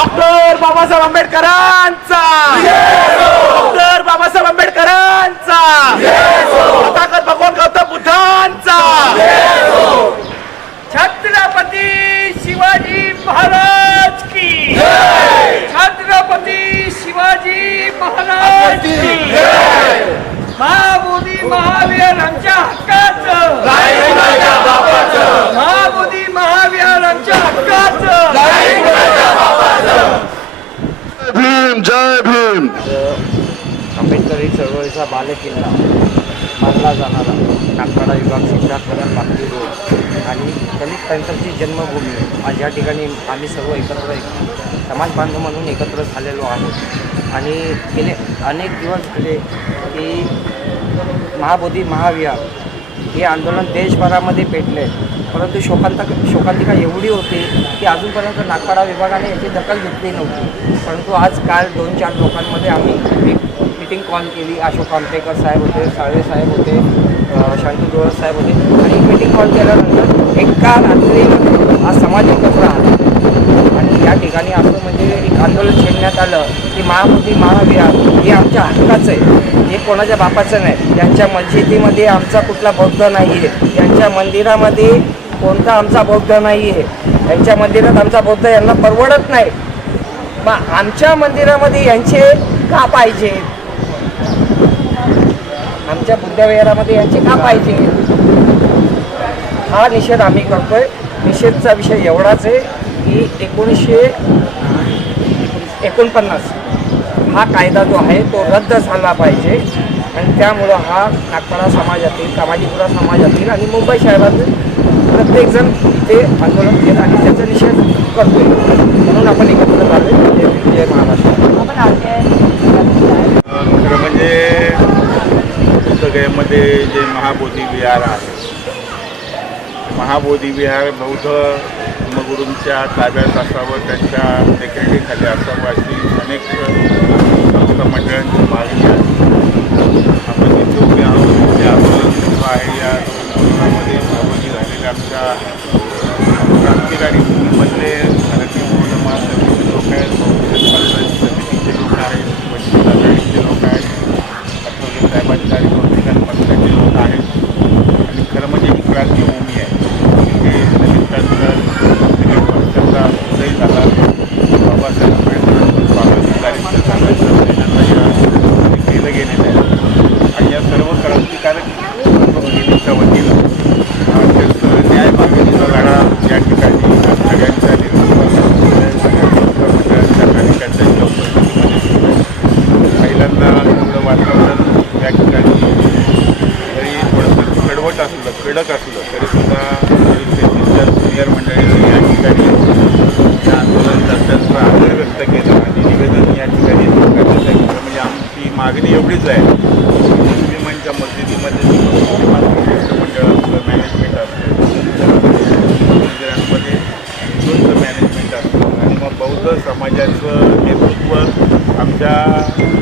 Doctor Babasaheb आंबेडकरांचा. Doctor Babasaheb आंबेडकरांचा. तथागत भगवान गौतम बुद्धांचा छत्रपती शिवाजी महाराज की छत्रपती शिवाजी महाराज की महाबोधी महावीरांच्या हक्काचं महाबोधी महावीरांच्या हक्काचं भीम जय भीम आंबेडकरी चळवळीचा बालेकिल्ला मानला जाणारा नागपाडा विभाग सिद्धार्थनगर बागली रोड. आणि दलित पॅंथरची जन्मभूमी. आज या ठिकाणी आम्ही सर्व एकत्र एक समाज बांधव म्हणून एकत्र झालेलो आहोत. आणि गेले अनेक दिवस झाले की महाबोधी महाविहार हे आंदोलन देशभरामध्ये पेटले. परंतु शोकांत शोकांतिका एवढी होती की अजूनपर्यंत नागपाडा विभागाने याची दखल घेतली नव्हती. परंतु आज काल दोन चार लोकांमध्ये आम्ही मिटिंग कॉल केली. अशोक आमटेकर साहेब होते साळवे साहेब होते शांतू डोळस साहेब होते. आणि मिटिंग कॉल केल्यानंतर एका रात्रीमध्ये हा समाज एकत्र आला या ठिकाणी असं म्हणजे एक आंदोलन छेडण्यात आलं. की महामोदी महाविहार हे आमच्या हक्काचं आहे. हे कोणाच्या बापाचं नाही. यांच्या मस्जिदीमध्ये आमचा कुठला बौद्ध नाही आहे यांच्या मंदिरामध्ये कोणता आमचा बौद्ध नाही आहे त्यांच्या मंदिरात आमचा बौद्ध यांना परवडत नाही. मग आमच्या मंदिरामध्ये यांचे का पाहिजे? आमच्या बुद्धविहारामध्ये यांचे का पाहिजे? हा निषेध आम्ही करतोय. निषेधचा विषय एवढाच आहे. की एकोणीसशे एकोणपन्नास हा कायदा जो आहे तो रद्द झाला पाहिजे. आणि त्यामुळं हा नागपाडा समाजातील कामाजीपुरा समाजातील आणि मुंबई शहरातील प्रत्येकजण इथे आंदोलन घेत आणि त्याचा निषेध करतोय. म्हणून आपण एकत्र झालो जय महाराष्ट्र. खरं म्हणजे पुस्तकामध्ये जे महाबोधी विहार आहे महाबोधी विहार बौद्ध धर्मगुरूंच्या ताब्यात असावं त्यांच्या देखरेखीखाली असावं अशी अनेक संस्था मंडळांची मागणी आहे. आपण इथे उभे आहोत जे आंदोलन सुरू आहे. या आंदोलनामध्ये सहभागी झालेल्या आमच्या क्रांतिकारी भूमीमधले भारतीय पूर्ण महासमितीचे लोक आहेत बहुजन समितीचे लोक आहेत वंचित आघाडीचे लोक आहेत आठवले साहेबांच्या मागणी एवढीच आहे. मुस्लिमांच्या मस्जिदीमध्ये मंडळ असतं. मॅनेजमेंट असतं मंदिरांमध्ये हिंदूंचं मॅनेजमेंट असतं. आणि मग बौद्ध समाजाचं नेतृत्व आमच्या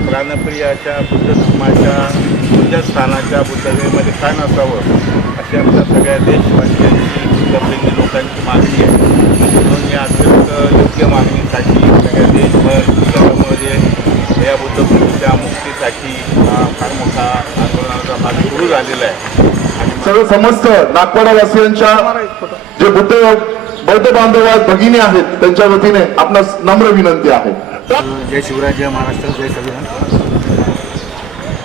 प्राणप्रिय अशा बुद्ध धर्माच्या बुद्धस्थानाच्या बुद्धवेमध्ये का नसावं अशी आमच्या सगळ्या देशवासियांची सुरू झालेला आहे. आणि सर्व समस्त नागपाडावासियांच्या जे बुद्ध बौद्ध बांधव आहेत, भगिनी आहेत त्यांच्या वतीने आपणास नम्र विनंती आहे. जय शिवराय जय महाराष्ट्र जय संविधान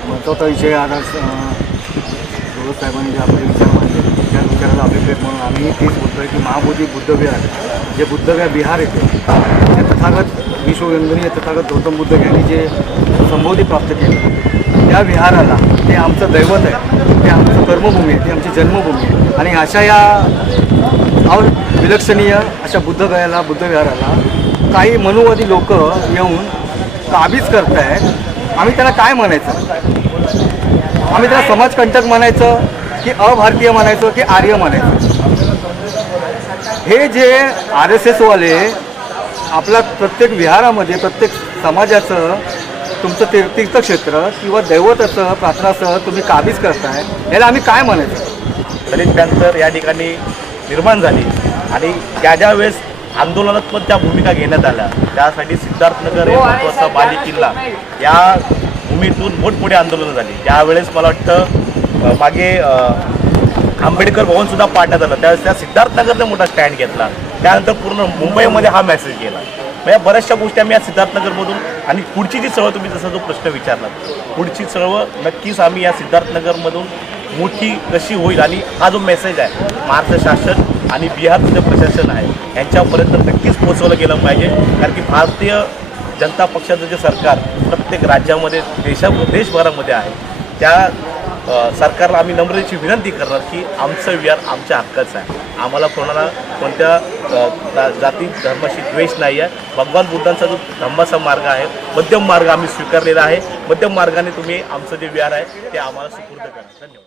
महत्त्वाचा विषय आज साहेबांनी जे आपले विचार मांडले त्या विचाराला अभिप्रेत म्हणून आम्ही तेच बोलतोय की महाबोधी बुद्धविहार जे बुद्धविहार बिहार येते ते तथागत विश्ववंदनीय तथागत गौतम बुद्ध यांनी जे संबोधी प्राप्त केलं. या विहाराला ते आमचं दैवत आहे. ते आमचं कर्मभूमी आहे ती आमची जन्मभूमी आहे. आणि अशा या और विलक्षणीय अशा बुद्धगयाला बुद्धविहाराला काही मनुवादी लोक येऊन काबीज करत आहेत आम्ही त्याला काय म्हणायचं? आम्ही त्याला समाजकंटक म्हणायचं की अभारतीय म्हणायचं की आर्य म्हणायचं. हे जे आर एस एसवाले आपल्या प्रत्येक विहारामध्ये प्रत्येक समाजाचं तुमचं तीर्थ तीर्थक्षेत्र किंवा दैवताचं प्रार्थनासह तुम्ही काबीज करताय? याला आम्ही काय म्हणायचं? दलित पॅन्थर या ठिकाणी निर्माण झाली. आणि त्या ज्या वेळेस आंदोलनात्मक त्या भूमिका घेण्यात आल्या. त्यासाठी सिद्धार्थनगर हे महत्त्वाचा बाली किल्ला या भूमीतून मोठमोठी आंदोलनं झाली. त्यावेळेस मला वाटतं मागे आंबेडकर भवनसुद्धा पाडण्यात आलं. त्यावेळेस त्या सिद्धार्थनगरने मोठा स्टँड घेतला. त्यानंतर पूर्ण मुंबईमध्ये हा मेसेज गेला. म्हणजे बऱ्याचशा गोष्टी आम्ही या सिद्धार्थनगरमधून आणि पुढची जी चळवळ तुम्ही जसा जो प्रश्न विचारला पुढची चळवळ नक्कीच आम्ही या सिद्धार्थनगरमधून मोठी कशी होईल आणि हा जो मेसेज आहे महाराष्ट्र शासन आणि बिहारचं जे प्रशासन आहे यांच्यापर्यंत नक्कीच पोचवलं गेलं पाहिजे. कारण की भारतीय जनता पक्षाचं जे सरकार प्रत्येक राज्यामध्ये देशा देशभरामध्ये आहे त्या सरकारला आम्ही नम्रतेची विनंती करणार की आमचं विहार आमच्या हक्काचं आहे. आम्हाला कोणाला कोणत्या जा- जाती धर्माशी द्वेष नाही आहे. भगवान बुद्धांचा जो धम्माचा मार्ग आहे मध्यम मार्ग आम्ही स्वीकारलेला आहे. मध्यम मार्गाने तुम्ही आमचं जे विहार आहे ते आम्हाला सुपूर्द करा. धन्यवाद.